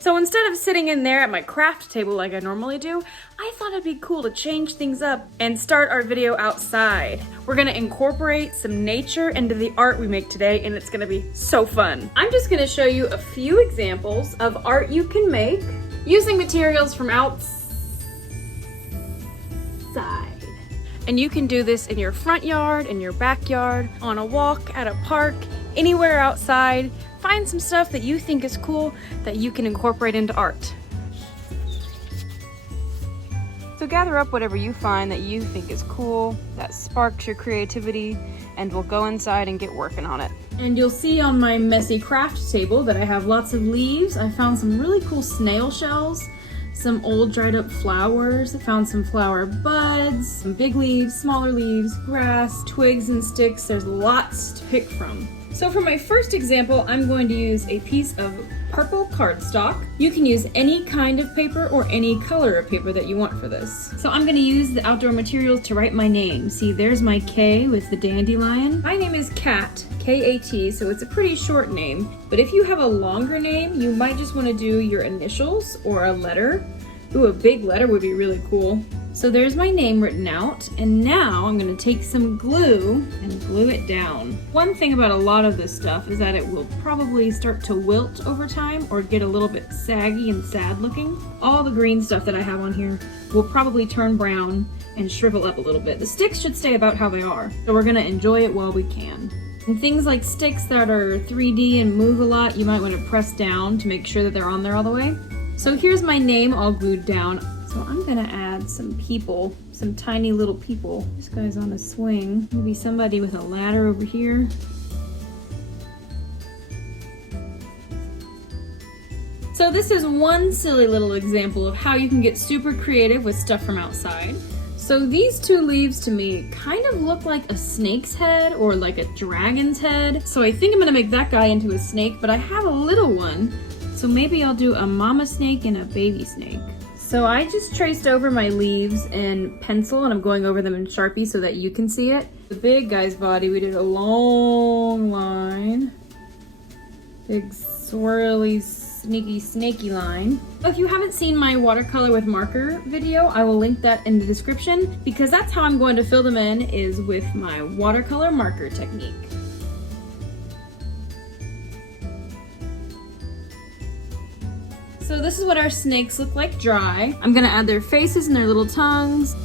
So instead of sitting in there at my craft table like I normally do, I thought it'd be cool to change things up and start our video outside. We're gonna incorporate some nature into the art we make today, and it's gonna be so fun. I'm just gonna show you a few examples of art you can make using materials from outside. And you can do this in your front yard, in your backyard, on a walk, at a park, anywhere outside. Find some stuff that you think is cool that you can incorporate into art. So gather up whatever you find that you think is cool, that sparks your creativity, and we'll go inside and get working on it. And you'll see on my messy craft table that I have lots of leaves. I found some really cool snail shells, some old dried up flowers. I found some flower buds, some big leaves, smaller leaves, grass, twigs and sticks. There's lots to pick from. So for my first example, I'm going to use a piece of purple cardstock. You can use any kind of paper or any color of paper that you want for this. So I'm gonna use the outdoor materials to write my name. See, there's my K with the dandelion. My name is Kat, K-A-T, so it's a pretty short name. But if you have a longer name, you might just wanna do your initials or a letter. Ooh, a big letter would be really cool. So there's my name written out, and now I'm gonna take some glue and glue it down. One thing about a lot of this stuff is that it will probably start to wilt over time or get a little bit saggy and sad looking. All the green stuff that I have on here will probably turn brown and shrivel up a little bit. The sticks should stay about how they are, so we're gonna enjoy it while we can. And things like sticks that are 3D and move a lot, you might wanna press down to make sure that they're on there all the way. So here's my name all glued down. So I'm gonna add some people, some tiny little people. This guy's on a swing. Maybe somebody with a ladder over here. So this is one silly little example of how you can get super creative with stuff from outside. So these two leaves to me kind of look like a snake's head or like a dragon's head. So I think I'm gonna make that guy into a snake, but I have a little one. So maybe I'll do a mama snake and a baby snake. So I just traced over my leaves in pencil, and I'm going over them in Sharpie so that you can see it. The big guy's body, we did a long line. Big swirly, sneaky, snaky line. If you haven't seen my watercolor with marker video, I will link that in the description, because that's how I'm going to fill them in, is with my watercolor marker technique. So this is what our snakes look like dry. I'm gonna add their faces and their little tongues.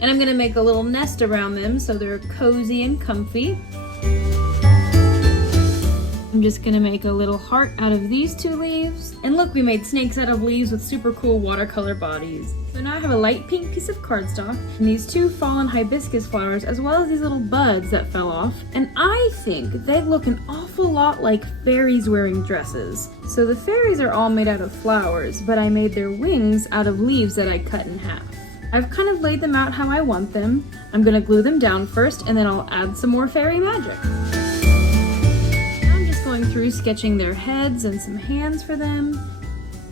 And I'm gonna make a little nest around them so they're cozy and comfy. I'm just gonna make a little heart out of these two leaves. And look, we made snakes out of leaves with super cool watercolor bodies. So now I have a light pink piece of cardstock and these two fallen hibiscus flowers, as well as these little buds that fell off. And I think they look an awful lot like fairies wearing dresses. So the fairies are all made out of flowers, but I made their wings out of leaves that I cut in half. I've kind of laid them out how I want them. I'm gonna glue them down first, and then I'll add some more fairy magic. Going through sketching their heads and some hands for them.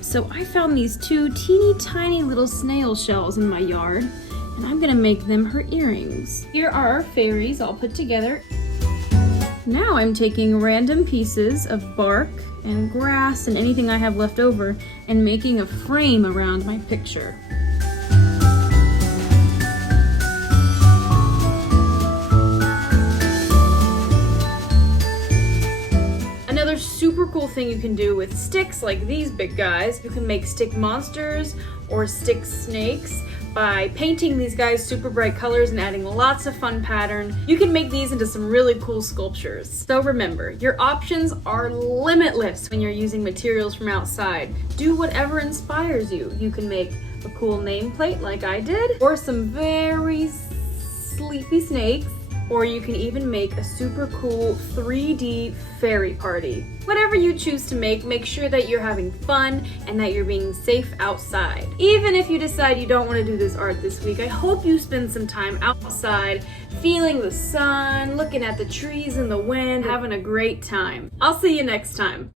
So I found these two teeny tiny little snail shells in my yard, and I'm gonna make them her earrings. Here are our fairies all put together. Now I'm taking random pieces of bark and grass and anything I have left over and making a frame around my picture. Another super cool thing you can do with sticks like these big guys, you can make stick monsters or stick snakes by painting these guys super bright colors and adding lots of fun pattern. You can make these into some really cool sculptures. So remember, your options are limitless when you're using materials from outside. Do whatever inspires you. You can make a cool nameplate like I did, or some very sleepy snakes, or you can even make a super cool 3D fairy party. Whatever you choose to make sure that you're having fun and that you're being safe outside. Even if you decide you don't want to do this art this week, I hope you spend some time outside, feeling the sun, looking at the trees and the wind, having a great time. I'll see you next time.